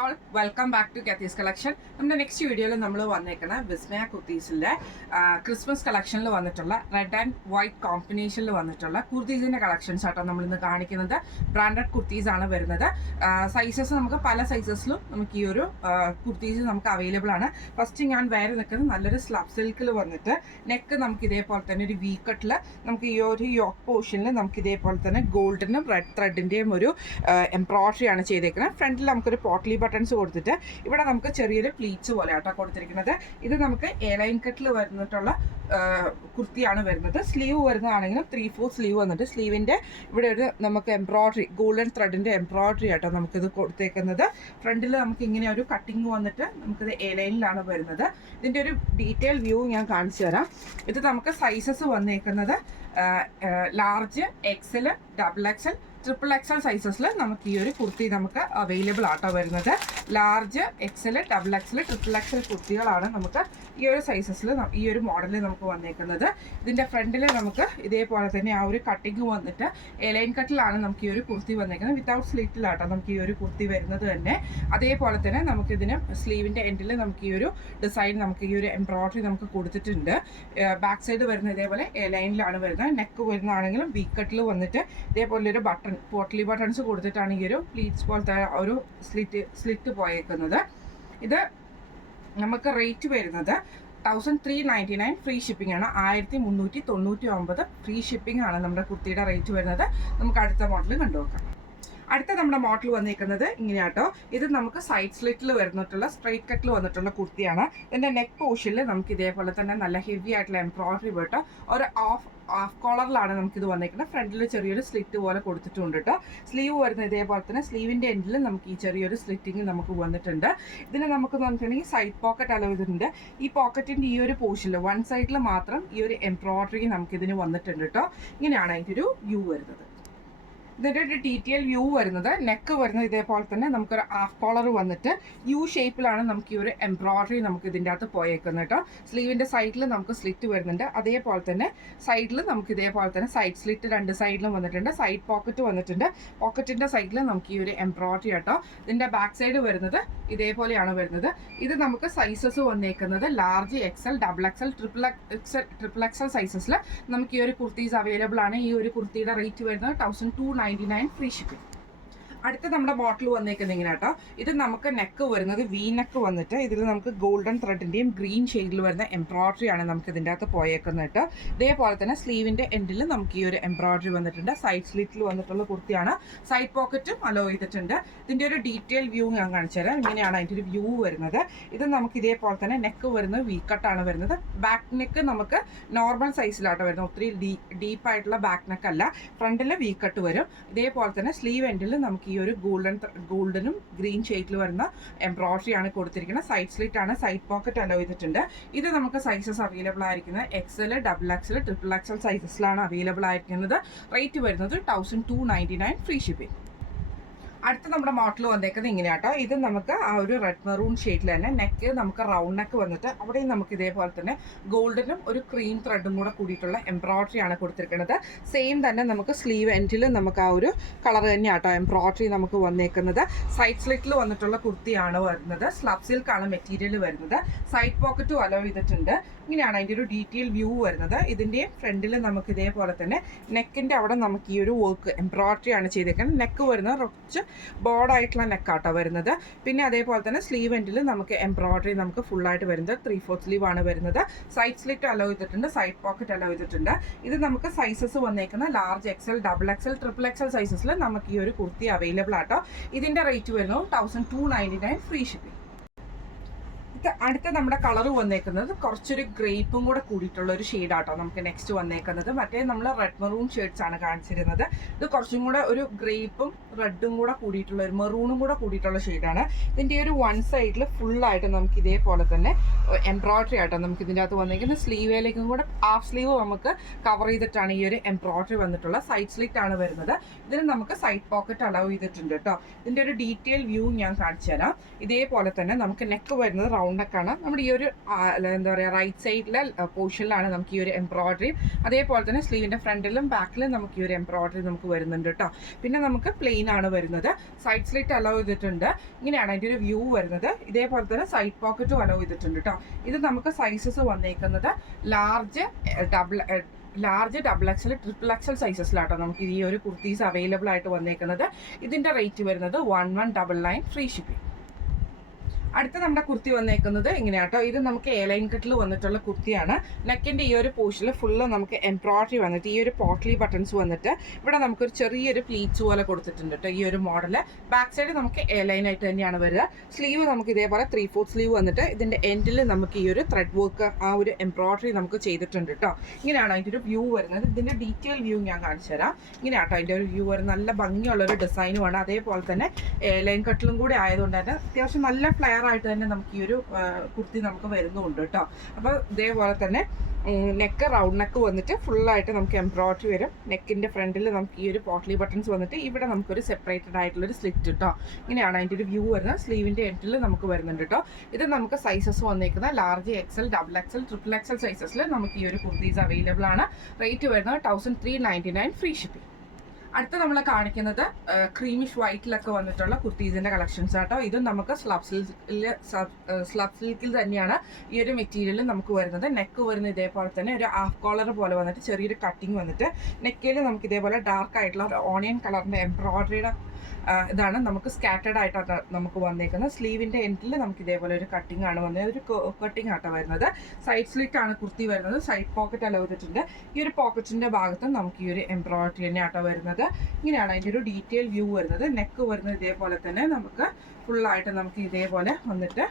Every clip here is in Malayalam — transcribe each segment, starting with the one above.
All welcome back to Kathy's collection. നമ്മുടെ നെക്സ്റ്റ് വീഡിയോയിൽ നമ്മൾ വന്നേക്കുന്ന വിസ്മയ കുർത്തീസിൻ്റെ ക്രിസ്മസ് കളക്ഷനിൽ വന്നിട്ടുള്ള റെഡ് ആൻഡ് വൈറ്റ് കോമ്പിനേഷനിൽ വന്നിട്ടുള്ള കുർത്തീസിൻ്റെ കളക്ഷൻസ് ആട്ടോ നമ്മളിന്ന് കാണിക്കുന്നത്. ബ്രാൻഡഡ് കുർത്തീസ് ആണ് വരുന്നത്. സൈസസ് നമുക്ക് പല സൈസസിലും നമുക്ക് ഈ ഒരു കുർത്തീസ് നമുക്ക് അവൈലബിൾ ആണ്. ഫസ്റ്റ് ഞാൻ വേറെ നിൽക്കുന്നത് നല്ലൊരു സ്ലബ് സിൽക്കിൽ വന്നിട്ട് നെക്ക് നമുക്ക് ഇതേപോലെ തന്നെ ഒരു വി കട്ടിൽ നമുക്ക് ഈ ഒരു യോക്ക് പോർഷനിൽ നമുക്ക് ഇതേപോലെ തന്നെ ഗോൾഡിനും റെഡ് ത്രെഡിൻ്റെയും ഒരു എംബ്രോയിഡറി ആണ് ചെയ്തേക്കുന്നത്. ഫ്രണ്ടിൽ നമുക്കൊരു പോട്ട്ലി ബട്ടൺസ് കൊടുത്തിട്ട് ഇവിടെ നമുക്ക് ചെറിയൊരു പ്ലീറ്റ്സ് പോലെ ആട്ടോ കൊടുത്തിരിക്കുന്നത്. ഇത് നമുക്ക് എയർലൈൻ കട്ടിൽ വരുന്നിട്ടുള്ള കുർത്തിയാണ് വരുന്നത്. സ്ലീവ് വരുന്നതാണെങ്കിലും 3/4 സ്ലീവ് വന്നിട്ട് സ്ലീവിൻ്റെ ഇവിടെ ഒരു നമുക്ക് എംബ്രോയിഡറി ഗോൾഡൻ ത്രെഡിൻ്റെ എംബ്രോയിഡറി ആട്ടോ നമുക്കിത് കൊടുത്തേക്കുന്നത്. ഫ്രണ്ടിൽ നമുക്ക് ഇങ്ങനെ ഒരു കട്ടിങ് വന്നിട്ട് നമുക്കിത് എയർലൈനിലാണ് വരുന്നത്. ഇതിൻ്റെ ഒരു ഡീറ്റെയിൽ വ്യൂ ഞാൻ കാണിച്ചു തരാം. ഇത് നമുക്ക് സൈസസ് വന്നേക്കുന്നത് ലാർജ്, എക്സൽ, XXL, XXL സൈസസിൽ നമുക്ക് ഈ ഒരു കുർത്തി നമുക്ക് അവൈലബിൾ ആട്ടോ വരുന്നത്. ലാർജ്, XXL, XXL കുർത്തികളാണ് നമുക്ക് ഈ ഒരു സൈസസിൽ ഈ ഒരു മോഡലിൽ നമുക്ക് വന്നേക്കുന്നത്. ഇതിൻ്റെ ഫ്രണ്ടിൽ നമുക്ക് ഇതേപോലെ തന്നെ ആ ഒരു കട്ടിങ് വന്നിട്ട് എലൈൻ കട്ടിലാണ് നമുക്ക് ഈ ഒരു കുർത്തി വന്നേക്കുന്നത്. വിത്തൗട്ട് സ്ലിറ്റിലാട്ടോ നമുക്ക് ഈ ഒരു കുർത്തി വരുന്നത് തന്നെ. അതേപോലെ തന്നെ നമുക്കിതിന് സ്ലീവിൻ്റെ എൻഡിൽ നമുക്ക് ഈ ഒരു ഡിസൈൻ നമുക്ക് ഈ ഒരു എംബ്രോയിഡറി നമുക്ക് കൊടുത്തിട്ടുണ്ട്. ബാക്ക് സൈഡ് വരുന്നത് ഇതേപോലെ എലൈനിലാണ് വരുന്നത്. നെക്ക് വരുന്നതാണെങ്കിലും വി കട്ടിൽ വന്നിട്ട് ഇതേപോലെ ഒരു പോട്ട്ലി ബട്ടൺസ് കൊടുത്തിട്ടാണ് ഈ ഒരു പ്ലീറ്റ്സ് പോലത്തെ ഒരു സ്ലിറ്റ് പോയേക്കുന്നത്. ഇത് നമുക്ക് റേറ്റ് വരുന്നത് 1399 ഫ്രീ ഷിപ്പിംഗ് ആണ്. 1399 ഫ്രീ ഷിപ്പിംഗ് ആണ് നമ്മുടെ കുർത്തിയുടെ റേറ്റ് വരുന്നത്. നമുക്ക് അടുത്ത മോഡൽ കണ്ടുനോക്കാം. അടുത്ത നമ്മുടെ മോഡൽ വന്നിരിക്കുന്നത് ഇങ്ങനെയാട്ടോ. ഇത് നമുക്ക് സൈഡ് സ്ലിറ്റിൽ വരുന്നിട്ടുള്ള സ്ട്രൈറ്റ് കട്ടിൽ വന്നിട്ടുള്ള കുർത്തിയാണ്. ഇതിൻ്റെ നെക്ക് പോർഷനിൽ നമുക്ക് ഇതേപോലെ തന്നെ നല്ല ഹെവി ആയിട്ടുള്ള എംബ്രോയിഡറി പോയിട്ട് ഒരു ഹാഫ് കോളറിലാണ് നമുക്കിത് വന്നിരിക്കുന്നത്. ഫ്രണ്ടിൽ ചെറിയൊരു സ്ലിറ്റ് പോലെ കൊടുത്തിട്ടുണ്ട് കേട്ടോ. സ്ലീവ് വരുന്നത് ഇതേപോലെ തന്നെ സ്ലീവിൻ്റെ എൻഡിൽ നമുക്ക് ഈ ചെറിയൊരു സ്ലിറ്റിങ് നമുക്ക് വന്നിട്ടുണ്ട്. ഇതിന് നമുക്ക് നോക്കിയിട്ടുണ്ടെങ്കിൽ സൈഡ് പോക്കറ്റ് അലോ ചെയ്തിട്ടുണ്ട്. ഈ പോക്കറ്റിൻ്റെ ഈ ഒരു പോർഷനിൽ വൺ സൈഡിൽ മാത്രം ഈ ഒരു എംബ്രോയിഡറി നമുക്കിതിന് വന്നിട്ടുണ്ട് കേട്ടോ. ഇങ്ങനെയാണ് അതിൻ്റെ ഒരു വ്യൂ വരുന്നത്. ഇതിൻ്റെ ഒരു ഡീറ്റെയിൽ വ്യൂ വരുന്നത് നെക്ക് വരുന്നത് ഇതേപോലെ തന്നെ നമുക്കൊരു ഹാഫ് കോളർ വന്നിട്ട് യു ഷേപ്പിലാണ് നമുക്ക് ഈ ഒരു എംബ്രോയിഡറി നമുക്ക് ഇതിൻ്റെ അകത്ത് പോയേക്കുന്നത് കേട്ടോ. സ്ലീവിൻ്റെ സൈഡിൽ നമുക്ക് സ്ലിറ്റ് വരുന്നുണ്ട്. അതേപോലെ തന്നെ സൈഡിൽ നമുക്ക് ഇതേപോലെ തന്നെ സൈഡ് സ്ലിറ്റ് രണ്ട് സൈഡിലും വന്നിട്ടുണ്ട്. സൈഡ് പോക്കറ്റ് വന്നിട്ടുണ്ട്. പോക്കറ്റിൻ്റെ സൈഡിൽ നമുക്ക് ഈ ഒരു എംബ്രോയിഡറി കേട്ടോ. ഇതിൻ്റെ ബാക്ക് സൈഡ് വരുന്നത് ഇതേപോലെയാണ് വരുന്നത്. ഇത് നമുക്ക് സൈസസ് വന്നേക്കുന്നത് ലാർജ്, XL, XXL, XXL സൈസസിൽ നമുക്ക് ഈ ഒരു കുർത്തീസ് അവൈലബിൾ ആണ്. ഈ ഒരു കുർത്തിയുടെ റേറ്റ് വരുന്നത് 1299 ഫ്രീ ഷിപ്പിംഗ്. അടുത്ത നമ്മുടെ ബോട്ടിൽ വന്നേക്കുന്നത് ഇങ്ങനെ കേട്ടോ. ഇത് നമുക്ക് നെക്ക് വരുന്നത് വി നെക്ക് വന്നിട്ട് ഇതിൽ നമുക്ക് ഗോൾഡൻ ത്രെഡിൻ്റെയും ഗ്രീൻ ഷെയ്ഡിൽ വരുന്ന എംബ്രോയിഡറി ആണ് നമുക്ക് ഇതിൻ്റെ അകത്ത് പോയേക്കുന്നത് കേട്ടോ. ഇതേപോലെ തന്നെ സ്ലീവിൻ്റെ എൻഡിൽ നമുക്ക് ഈ ഒരു എംബ്രോയിഡറി വന്നിട്ടുണ്ട്. സൈഡ് സ്ലിറ്റിൽ വന്നിട്ടുള്ള കുർത്തിയാണ്. സൈഡ് പോക്കറ്റും അലോ ചെയ്തിട്ടുണ്ട്. ഇതിൻ്റെ ഒരു ഡീറ്റെയിൽ വ്യൂ ഞാൻ കാണിച്ചു തരാം. ഇങ്ങനെയാണ് അതിൻ്റെ ഒരു വ്യൂ വരുന്നത്. ഇത് നമുക്ക് ഇതേപോലെ തന്നെ നെക്ക് വരുന്നത് വി കട്ടാണ് വരുന്നത്. ബാക്ക് നെക്ക് നമുക്ക് നോർമൽ സൈസിലാട്ടോ വരുന്നത്. ഒത്തിരി ഡീപ്പായിട്ടുള്ള ബാക്ക് നെക്ക് അല്ല. ഫ്രണ്ടിൽ വി കട്ട് വരും. ഇതേപോലെ തന്നെ സ്ലീവ് എൻഡിൽ നമുക്ക് ഈ ഒരു ഗോൾഡനും ഗ്രീൻ ഷെയ്ഡിൽ വരുന്ന എംബ്രോയിഡറി ആണ് കൊടുത്തിരിക്കുന്നത്. സൈഡ് സ്ലിറ്റ് ആണ്. സൈഡ് പോക്കറ്റ് അലോ ചെയ്തിട്ടുണ്ട്. ഇത് നമുക്ക് സൈസസ് അവൈലബിൾ ആയിരിക്കുന്നത് XL, XXL, XXL സൈസസിലാണ് അവൈലബിൾ ആയിരിക്കുന്നത്. റേറ്റ് വരുന്നത് 1299 ഫ്രീ ഷിപ്പിംഗ്. അടുത്ത നമ്മുടെ മോഡൽ വന്നേക്കുന്നത് ഇങ്ങനെയാട്ടോ. ഇത് നമുക്ക് ആ ഒരു റെഡ് മെറൂൺ ഷെയ്ഡിൽ തന്നെ നെക്ക് നമുക്ക് റൗണ്ട് നെക്ക് വന്നിട്ട് അവിടെയും നമുക്ക് ഇതേപോലെ തന്നെ ഗോൾഡനും ഒരു ക്രീം ത്രെഡും കൂടെ കൂടിയിട്ടുള്ള എംബ്രോയിഡറി ആണ് കൊടുത്തിരിക്കുന്നത്. സെയിം തന്നെ നമുക്ക് സ്ലീവ് എൻഡിൽ നമുക്ക് ആ ഒരു കളർ തന്നെയാട്ടോ എംബ്രോയിഡറി നമുക്ക് വന്നേക്കുന്നത്. സൈഡ് സ്ലിറ്റിൽ വന്നിട്ടുള്ള കുർത്തിയാണ് വരുന്നത്. സ്ലബ് സിൽക്കാണ് മെറ്റീരിയൽ വരുന്നത്. സൈഡ് പോക്കറ്റും അലോ ചെയ്തിട്ടുണ്ട്. ഇങ്ങനെയാണ് അതിൻ്റെ ഒരു ഡീറ്റെയിൽ വ്യൂ വരുന്നത്. ഇതിൻ്റെ ഫ്രണ്ടിൽ നമുക്ക് ഇതേപോലെ തന്നെ നെക്കിൻ്റെ അവിടെ നമുക്ക് ഈ ഒരു വർക്ക് എംബ്രോയിഡറി ആണ് ചെയ്തേക്കുന്നത്. നെക്ക് വരുന്നത് കുറച്ച് ബോർഡായിട്ടുള്ള നെക്കാട്ടോ വരുന്നത്. പിന്നെ അതേപോലെ തന്നെ സ്ലീവ് എൻഡിൽ നമുക്ക് എംബ്രോയിഡറി നമുക്ക് ഫുള്ളായിട്ട് വരുന്നത് 3/4 സ്ലീവ് ആണ് വരുന്നത്. സൈഡ് സ്ലിറ്റ് അലോ ചെയ്തിട്ടുണ്ട്. സൈഡ് പോക്കറ്റ് അലോ ചെയ്തിട്ടുണ്ട്. ഇത് നമുക്ക് സൈസസ് വന്നേക്കുന്ന ലാർജ്, XL, XXL, XXL സൈസസിൽ നമുക്ക് ഈ ഒരു കുർത്തി അവൈലബിൾ ആട്ടോ. ഇതിൻ്റെ റേറ്റ് വരുന്നത് 1299 ഫ്രീ ഷിപ്പിംഗ്. അടുത്ത നമ്മുടെ കളർ വന്നേക്കുന്നത് കുറച്ചൊരു ഗ്രേപ്പും കൂടെ കൂടിയിട്ടുള്ള ഒരു ഷെയ്ഡാട്ടോ നമുക്ക് നെക്സ്റ്റ് വന്നേക്കുന്നത്. മറ്റേ നമ്മൾ റെഡ് മെറൂൺ ഷെയ്ഡ്സ് ആണ് കാണിച്ചിരുന്നത്. ഇത് കുറച്ചും കൂടെ ഒരു ഗ്രേപ്പും റെഡും കൂടെ കൂടിയിട്ടുള്ള ഒരു മെറൂണും കൂടെ കൂടിയിട്ടുള്ള ഷെയ്ഡാണ്. ഇതിൻ്റെ ഒരു വൺ സൈഡിൽ ഫുള്ളായിട്ട് നമുക്ക് ഇതേപോലെ തന്നെ എംബ്രോയിഡറി ആട്ടോ നമുക്ക് ഇതിൻ്റെ അകത്ത് വന്നേക്കുന്നത്. സ്ലീവേലേക്കും കൂടെ ഹാഫ് സ്ലീവ് നമുക്ക് കവർ ചെയ്തിട്ടാണ് ഈ ഒരു എംബ്രോയിഡറി വന്നിട്ടുള്ള. സൈഡ് സ്ലിറ്റ് ആണ് വരുന്നത്. ഇതിന് നമുക്ക് സൈഡ് പോക്കറ്റ് അലോ ചെയ്തിട്ടുണ്ട് കേട്ടോ. ഇതിൻ്റെ ഒരു ഡീറ്റെയിൽ വ്യൂ ഞാൻ കാണിച്ചു തരാം. ഇതേപോലെ തന്നെ നമുക്ക് നെക്ക് വരുന്നത് റൗണ്ട് നെക്കാണ്. നമ്മുടെ ഈ ഒരു എന്താ പറയുക റൈറ്റ് സൈഡിലെ പോർഷനിലാണ് നമുക്ക് ഈ ഒരു എംബ്രോയിഡറി. അതേപോലെ തന്നെ സ്ലീവിൻ്റെ ഫ്രണ്ടിലും ബാക്കിലും നമുക്ക് ഈ ഒരു എംബ്രോയിഡറി നമുക്ക് വരുന്നുണ്ട് കേട്ടോ. പിന്നെ നമുക്ക് പ്ലെയിൻ ആണ് വരുന്നത്. സൈഡ് സ്ലിറ്റ് അലോ ചെയ്തിട്ടുണ്ട്. ഇങ്ങനെയാണ് അതിൻ്റെ ഒരു വ്യൂ വരുന്നത്. ഇതേപോലെ തന്നെ സൈഡ് പോക്കറ്റും അലോ ചെയ്തിട്ടുണ്ട് കേട്ടോ. ഇത് നമുക്ക് സൈസസ് വന്നേക്കുന്നത് large, double XL, triple XL സൈസസിലാട്ടോ നമുക്ക് ഈ ഒരു കുർത്തീസ് അവൈലബിൾ ആയിട്ട് വന്നേക്കുന്നത്. ഇതിൻ്റെ റേറ്റ് വരുന്നത് 1199 ഫ്രീ ഷിപ്പിംഗ്. അടുത്ത നമ്മുടെ കുർത്തി വന്നേക്കുന്നത് ഇങ്ങനെയാട്ടോ. ഇത് നമുക്ക് എയർലൈൻ കട്ടിൽ വന്നിട്ടുള്ള കുർത്തിയാണ്. നെക്കിൻ്റെ ഈ ഒരു പോർഷനിൽ ഫുള്ള് നമുക്ക് എംബ്രോയിഡറി വന്നിട്ട് ഈ ഒരു പോട്ട്ലി ബട്ടൺസ് വന്നിട്ട് ഇവിടെ നമുക്കൊരു ചെറിയൊരു പ്ലീറ്റ്സ് പോലെ കൊടുത്തിട്ടുണ്ട് കേട്ടോ. ഈ ഒരു മോഡല് ബാക്ക് സൈഡ് നമുക്ക് എയർലൈൻ ആയിട്ട് തന്നെയാണ് വരിക. സ്ലീവ് നമുക്ക് ഇതേപോലെ 3/4 സ്ലീവ് വന്നിട്ട് ഇതിൻ്റെ എൻഡിൽ നമുക്ക് ഈ ഒരു ത്രെഡ് വർക്ക് ആ ഒരു എംബ്രോയിഡറി നമുക്ക് ചെയ്തിട്ടുണ്ട് കേട്ടോ. ഇങ്ങനെയാണ് അതിൻ്റെ ഒരു വ്യൂ വരുന്നത്. ഇതിൻ്റെ ഡീറ്റെയിൽ വ്യൂ ഞാൻ കാണിച്ചു തരാം. ഇങ്ങനെയാട്ടോ അതിൻ്റെ ഒരു വ്യൂ വരുന്നത്. നല്ല ഭംഗിയുള്ളൊരു ഡിസൈനുമാണ്. അതേപോലെ തന്നെ എയർലൈൻ കട്ടിലും കൂടി ആയതുകൊണ്ട് തന്നെ അത്യാവശ്യം നല്ല ഫ്ലെയർ ആയിട്ട് തന്നെ നമുക്ക് ഈ ഒരു കുർത്തി നമുക്ക് വരുന്നുണ്ട് കേട്ടോ. അപ്പോൾ ഇതേപോലെ തന്നെ നെക്ക് റൗണ്ട് നെക്ക് വന്നിട്ട് ഫുള്ളായിട്ട് നമുക്ക് എംബ്രോയിഡറി വരും. നെക്കിൻ്റെ ഫ്രണ്ടിൽ നമുക്ക് ഈ ഒരു പോട്ട്ലി ബട്ടൺസ് വന്നിട്ട് ഇവിടെ നമുക്കൊരു സെപ്പറേറ്റഡ് ആയിട്ടുള്ളൊരു സ്ലിറ്റ് കേട്ടോ. ഇങ്ങനെയാണ് അതിൻ്റെ ഒരു വ്യൂ വരുന്നത്. സ്ലീവിൻ്റെ എൻഡിൽ നമുക്ക് വരുന്നുണ്ട് കേട്ടോ. ഇത് നമുക്ക് സൈസസ് വന്നേക്കുന്നത് large XL, double XL, triple XL സൈസസിൽ നമുക്ക് ഈ ഒരു കുർത്തീസ് അവൈലബിൾ ആണ്. റേറ്റ് വരുന്നത് 1399 ഫ്രീ ഷിപ്പിംഗ്. അടുത്ത നമ്മൾ കാണിക്കുന്നത് ക്രീമിഷ് വൈറ്റിലൊക്കെ വന്നിട്ടുള്ള കുർത്തീസിൻ്റെ കളക്ഷൻസ് ആട്ടോ. ഇതും നമുക്ക് സ്ലബ് സിൽക്കിൽ തന്നെയാണ് ഈ ഒരു മെറ്റീരിയൽ നമുക്ക് വരുന്നത്. നെക്ക് വരുന്നത് ഇതേപോലെ തന്നെ ഒരു ഹാഫ് കോളർ പോലെ വന്നിട്ട് ചെറിയൊരു കട്ടിങ് വന്നിട്ട് നെക്കിൽ നമുക്ക് ഇതേപോലെ ഡാർക്ക് ആയിട്ടുള്ള ഒരു ഓണിയൻ കളറിൻ്റെ എംബ്രോയിഡറിയുടെ ഇതാണ് നമുക്ക് സ്കാറ്റേഡ് ആയിട്ടാണ് നമുക്ക് വന്നേക്കുന്നത്. സ്ലീവിൻ്റെ എൻഡിൽ നമുക്ക് ഇതേപോലെ ഒരു കട്ടിംഗ് ആണ് വന്നത്. ഒരു കട്ടിംഗ് ആട്ടോ വരുന്നത്. സൈഡ് സ്ലിറ്റ് ആണ് കുർത്തി വരുന്നത്. സൈഡ് പോക്കറ്റ് അല്ല വന്നിട്ടുണ്ട്. ഈ ഒരു പോക്കറ്റിൻ്റെ ഭാഗത്ത് നമുക്ക് ഈ ഒരു എംബ്രോയിഡറി തന്നെ ആട്ടോ വരുന്നത്. ഇങ്ങനെയാണ് അതിൻ്റെ ഒരു ഡീറ്റെയിൽ വ്യൂ വരുന്നത്. നെക്ക് വരുന്നത് ഇതേപോലെ തന്നെ നമുക്ക് ഫുള്ളായിട്ട് നമുക്ക് ഇതേപോലെ വന്നിട്ട്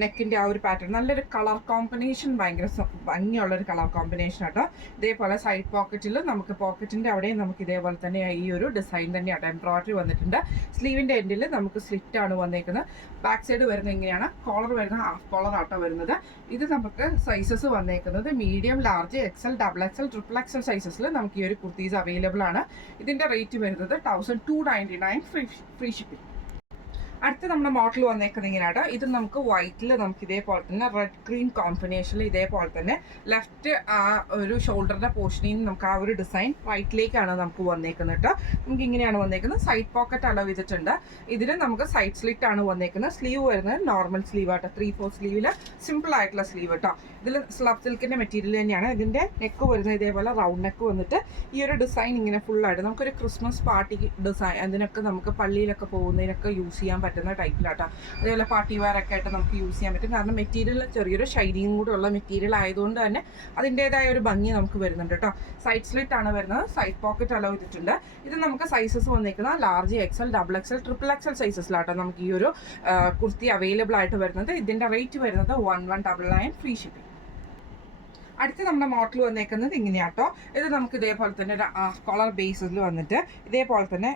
നെക്കിൻ്റെ ആ ഒരു പാറ്റേൺ നല്ലൊരു കളർ കോമ്പിനേഷൻ, ഭയങ്കര ഭംഗിയുള്ളൊരു കളർ കോമ്പിനേഷൻ ആട്ടോ. ഇതേപോലെ സൈഡ് പോക്കറ്റിൽ നമുക്ക് പോക്കറ്റിൻ്റെ അവിടെയും നമുക്ക് ഇതേപോലെ തന്നെ ഈ ഒരു ഡിസൈൻ തന്നെയാട്ടോ എംബ്രോയിഡറി വന്നിട്ടുണ്ട്. സ്ലീവിൻ്റെ എൻഡിൽ നമുക്ക് സ്ലിറ്റ് ആണ് വന്നേക്കുന്നത്. ബാക്ക് സൈഡ് വരുന്നത് ഇങ്ങനെയാണ്. കോളർ വരുന്നത് ഹാഫ് കോളർ ആട്ടോ വരുന്നത്. ഇത് നമുക്ക് സൈസസ് വന്നേക്കുന്നത് medium, large, XL, double XL, triple XL സൈസസിൽ നമുക്ക് ഈ ഒരു കുർത്തീസ് അവൈലബിൾ ആണ്. ഇതിൻ്റെ റേറ്റ് വരുന്നത് 1299 ഫ്രീ ഷിപ്പിംഗ്. അടുത്ത നമ്മുടെ മോഡൽ വന്നേക്കുന്നത് ഇങ്ങനെയാട്ടോ. ഇത് നമുക്ക് വൈറ്റിൽ നമുക്ക് ഇതേപോലെ തന്നെ റെഡ് ഗ്രീൻ കോമ്പിനേഷനിൽ ഇതേപോലെ തന്നെ ലെഫ്റ്റ് ആ ഒരു ഷോൾഡറിൻ്റെ പോർഷനിൽ നിന്ന് നമുക്ക് ആ ഒരു ഡിസൈൻ റൈറ്റിലേക്കാണ് നമുക്ക് വന്നേക്കുന്നത് കേട്ടോ. നമുക്ക് ഇങ്ങനെയാണ് വന്നേക്കുന്നത്. സൈഡ് പോക്കറ്റ് അളവ് ചെയ്തിട്ടുണ്ട്. ഇതിൽ നമുക്ക് സൈഡ് സ്ലിറ്റ് ആണ് വന്നേക്കുന്നത്. സ്ലീവ് വരുന്നത് നോർമൽ സ്ലീവ് ആട്ടോ. 3/4 സ്ലീവിൽ സിമ്പിൾ ആയിട്ടുള്ള സ്ലീവ് കേട്ടോ. ഇതിൽ സ്ലബ് സിൽക്കിൻ്റെ മെറ്റീരിയൽ തന്നെയാണ്. ഇതിൻ്റെ നെക്ക് വരുന്നത് ഇതേപോലെ റൗണ്ട് നെക്ക് വന്നിട്ട് ഈ ഒരു ഡിസൈൻ ഇങ്ങനെ ഫുള്ളായിട്ട് നമുക്കൊരു ക്രിസ്മസ് പാർട്ടി ഡിസൈൻ അതിനൊക്കെ നമുക്ക് പള്ളിയിലൊക്കെ പോകുന്നതിനൊക്കെ യൂസ് ചെയ്യാൻ പറ്റുന്ന ടൈപ്പിലാട്ടോ. അതേപോലെ പാർട്ടി വെയർ ഒക്കെ ആയിട്ട് നമുക്ക് യൂസ് ചെയ്യാൻ പറ്റും. കാരണം മെറ്റീരിയൽ ചെറിയൊരു ഷൈനിങ് കൂടെ ഉള്ള മെറ്റീരിയൽ ആയതുകൊണ്ട് തന്നെ അതിൻ്റേതായ ഒരു ഭംഗി നമുക്ക് വരുന്നുണ്ട് കേട്ടോ. സൈഡ് സ്ലിറ്റ് ആണ് വരുന്നത്. സൈഡ് പോക്കറ്റ് അലോ ചെയ്തിട്ടുണ്ട്. ഇത് നമുക്ക് സൈസസ് വന്നിരിക്കുന്നത് large, XL, double XL, triple XL സൈസസിലാട്ടോ നമുക്ക് ഈ ഒരു കുർത്തി അവൈലബിൾ ആയിട്ട് വരുന്നത്. ഇതിൻ്റെ റേറ്റ് വരുന്നത് 1199 ഫ്രീ ഷിപ്പിംഗ്. അടുത്ത നമ്മുടെ മോഡൽ വന്നേക്കുന്നത് ഇങ്ങനെയാട്ടോ. ഇത് നമുക്ക് ഇതേപോലെ തന്നെ ഒരു ഹാഫ് കോളർ ബേസിൽ വന്നിട്ട് ഇതേപോലെ തന്നെ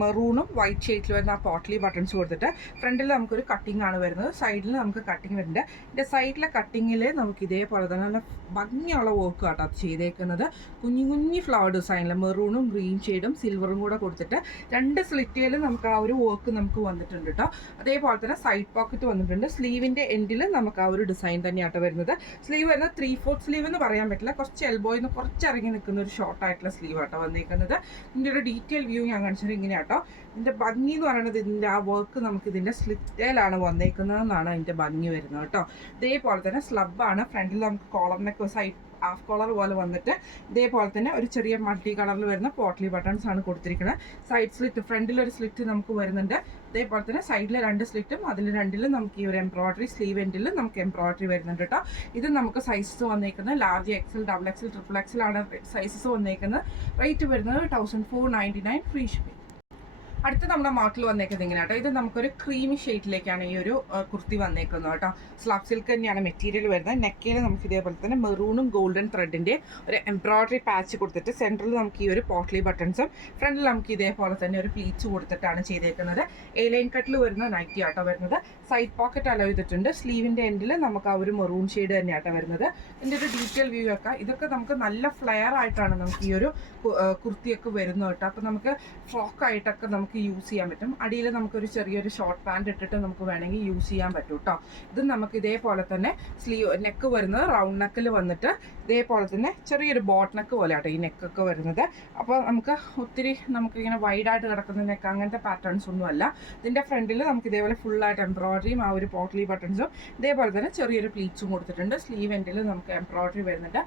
മെറൂണും വൈറ്റ് ഷെയ്ഡിൽ വരുന്ന ആ പോട്ട്ലി ബട്ടൺസ് കൊടുത്തിട്ട് ഫ്രണ്ടിൽ നമുക്കൊരു കട്ടിംഗ് ആണ് വരുന്നത്. സൈഡിൽ നമുക്ക് കട്ടിങ് വരുന്നുണ്ട്. ഇതിൻ്റെ സൈഡിലെ കട്ടിങ്ങിൽ നമുക്ക് ഇതേപോലെ തന്നെ നല്ല ഭംഗിയുള്ള വർക്ക് കേട്ടോ അത് ചെയ്തേക്കുന്നത്. കുഞ്ഞു ഫ്ലവർ ഡിസൈനിൽ മെറൂണും ഗ്രീൻ ഷെയ്ഡും സിൽവറും കൂടെ കൊടുത്തിട്ട് 2 സ്ലിറ്റിലും നമുക്ക് ആ ഒരു വർക്ക് നമുക്ക് വന്നിട്ടുണ്ട് കേട്ടോ. അതേപോലെ തന്നെ സൈഡ് പോക്കറ്റ് വന്നിട്ടുണ്ട്. സ്ലീവിൻ്റെ എൻഡിൽ നമുക്ക് ആ ഒരു ഡിസൈൻ തന്നെയാട്ടോ വരുന്നത്. സ്ലീവ് വരുന്നത് 3/4 സ്ലീവ് എന്ന് പറയാൻ പറ്റില്ല. കുറച്ച് എൽബോയിൽ നിന്ന് കുറച്ച് ഇറങ്ങി നിൽക്കുന്ന ഒരു ഷോർട്ട് ആയിട്ടുള്ള സ്ലീവ് ആട്ടോ വന്നിരിക്കുന്നത്. ഇതിൻ്റെ ഒരു ഡീറ്റെയിൽ വ്യൂ ഞാൻ കാണിച്ചത് ഇങ്ങനെയാട്ടോ. ഇതിൻ്റെ ഭംഗി എന്ന് പറയുന്നത് ഇതിൻ്റെ ആ വർക്ക് നമുക്ക് ഇതിൻ്റെ സ്ലിറ്റയിലാണ് വന്നേക്കുന്നതെന്നാണ് അതിൻ്റെ ഭംഗി വരുന്നത് കേട്ടോ. ഇതേപോലെ തന്നെ സ്ലബാണ്. ഫ്രണ്ടിൽ നമുക്ക് കോളറിനൊക്കെ സൈഡ് ഹാഫ് കോളർ പോലെ വന്നിട്ട് ഇതേപോലെ തന്നെ ഒരു ചെറിയ മൾട്ടി കളറിൽ വരുന്ന പോട്ട്ലി ബട്ടൺസ് ആണ് കൊടുത്തിരിക്കുന്നത്. സൈഡ് സ്ലിറ്റ് ഫ്രണ്ടിലൊരു സ്ലിറ്റ് നമുക്ക് വരുന്നുണ്ട്. അതേപോലെ തന്നെ സൈഡിൽ 2 സ്ലിറ്റും അതിൽ 2ലും നമുക്ക് ഈ ഒരു എംബ്രോയിഡറി സ്ലീവ് എൻഡിൽ നമുക്ക് എംബ്രോയിഡറി വരുന്നുണ്ട് കേട്ടോ. ഇത് നമുക്ക് സൈസസ് വന്നേക്കുന്നത് large, XL, double XL, triple XL ആണ് സൈസസ് വന്നേക്കുന്നത്. റേറ്റ് വരുന്നത് 1499 ഫ്രീ ഷിപ്പിംഗ്. അടുത്ത നമ്മുടെ മോഡൽ വന്നേക്കുന്നത് ഇങ്ങനെയാട്ടോ. ഇത് നമുക്കൊരു ക്രീമി ഷെയ്ഡിലേക്കാണ് ഈ ഒരു കുർത്തി വന്നേക്കുന്നത് കേട്ടോ. സ്ലബ് സിൽക്ക് തന്നെയാണ് മെറ്റീരിയൽ വരുന്നത്. നെക്കിൽ നമുക്ക് ഇതേപോലെ തന്നെ മെറൂണും ഗോൾഡൻ ത്രെഡിൻ്റെ ഒരു എംബ്രോയിഡറി പാച്ച് കൊടുത്തിട്ട് സെൻറ്ററിൽ നമുക്ക് ഈ ഒരു പോട്ട്ലി ബട്ടൺസും ഫ്രണ്ടിൽ നമുക്ക് ഇതേപോലെ തന്നെ ഒരു പ്ലീറ്റ്സ് കൊടുത്തിട്ടാണ് ചെയ്തേക്കുന്നത്. എ-ലൈൻ കട്ടിൽ വരുന്ന നൈറ്റി ആട്ടോ വരുന്നത്. സൈഡ് പോക്കറ്റ് അലോ ചെയ്തിട്ടുണ്ട്. സ്ലീവിൻ്റെ എൻഡിൽ നമുക്ക് ആ ഒരു മെറൂൺ ഷെയ്ഡ് തന്നെയാട്ടോ വരുന്നത്. ഇതിൻ്റെ ഒരു ഡീറ്റെയിൽ വ്യൂ ഒക്കെ ഇതൊക്കെ നമുക്ക് നല്ല ഫ്ലെയർ ആയിട്ടാണ് നമുക്ക് ഈ ഒരു കുർത്തിയൊക്കെ വരുന്നത് കേട്ടോ. അപ്പോൾ നമുക്ക് ഫ്രോക്കായിട്ടൊക്കെ നമുക്ക് നമുക്ക് യൂസ് ചെയ്യാൻ പറ്റും. അടിയിൽ നമുക്കൊരു ചെറിയൊരു ഷോർട്ട് പാൻറ് ഇട്ടിട്ട് നമുക്ക് വേണമെങ്കിൽ യൂസ് ചെയ്യാൻ പറ്റും കേട്ടോ. ഇത് നമുക്ക് ഇതേപോലെ തന്നെ നെക്ക് വരുന്നത് റൗണ്ട് നെക്കിൽ വന്നിട്ട് ഇതേപോലെ തന്നെ ചെറിയൊരു ബോട്ട് നെക്ക് പോലെ ആട്ടോ ഈ നെക്കൊക്കെ വരുന്നത്. അപ്പോൾ നമുക്ക് ഒത്തിരി നമുക്കിങ്ങനെ വൈഡായിട്ട് കിടക്കുന്ന നെക്ക് അങ്ങനത്തെ പാറ്റേൺസ് ഒന്നും അല്ല. ഇതിൻ്റെ ഫ്രണ്ടിൽ നമുക്ക് ഇതേപോലെ ഫുള്ളായിട്ട് എംബ്രോയിഡറിയും ആ ഒരു പോട്ട്ലി ബട്ടൺസും ഇതേപോലെ തന്നെ ചെറിയൊരു പ്ലീറ്റ്സും കൊടുത്തിട്ടുണ്ട്. സ്ലീവ് എൻഡിൽ നമുക്ക് എംബ്രോയിഡറി വരുന്നുണ്ട്.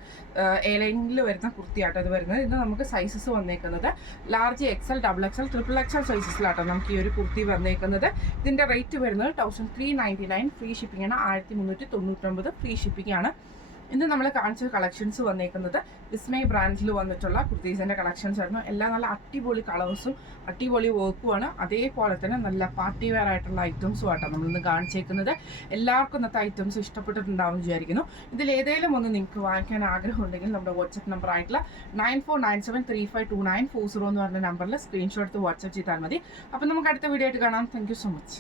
എ ലൈനിൽ വരുന്ന കുർത്തിയാട്ടോ ഇത് വരുന്നത്. ഇത് നമുക്ക് സൈസസ് വന്നേക്കുന്നത് ലാർജ് XL, XXL, XXL സൈസസിലാട്ടോ നമുക്ക് ഈ ഒരു കുർത്തി വന്നേക്കുന്നത്. ഇതിൻ്റെ റേറ്റ് വരുന്നത് 1399, ഫ്രീ ഷിപ്പിംഗ് ആണ്. 1399 ഫ്രീ ഷിപ്പിംഗ് ആണ്. ഇന്ന് നമ്മൾ കാണിച്ച കളക്ഷൻസ് വന്നേക്കുന്നത് വിസ്മയ ബ്രാൻഡിൽ വന്നിട്ടുള്ള കുർത്തീസിൻ്റെ കളക്ഷൻസ് ആയിരുന്നു. എല്ലാം നല്ല അടിപൊളി കളേഴ്സും അടിപൊളി വർക്കുമാണ്. അതേപോലെ തന്നെ നല്ല പാർട്ടി വെയർ ആയിട്ടുള്ള ഐറ്റംസും ആട്ടോ നമ്മളിന്ന് കാണിച്ചേക്കുന്നത്. എല്ലാവർക്കും ഇന്നത്തെ ഐറ്റംസ് ഇഷ്ടപ്പെട്ടിട്ടുണ്ടാവും വിചാരിക്കുന്നു. ഇതിൽ ഏതെങ്കിലും ഒന്ന് നിങ്ങൾക്ക് വാങ്ങിക്കാൻ ആഗ്രഹമുണ്ടെങ്കിൽ നമ്മുടെ വാട്സപ്പ് നമ്പർ ആയിട്ടുള്ള 9497352940 എന്ന് പറഞ്ഞ നമ്പറിൽ സ്ക്രീൻഷോട്ട് എടുത്ത് വാട്സപ്പ് ചെയ്താൽ മതി. അപ്പം നമുക്ക് അടുത്ത വീഡിയോ ആയിട്ട് കാണാം. Thank you so much.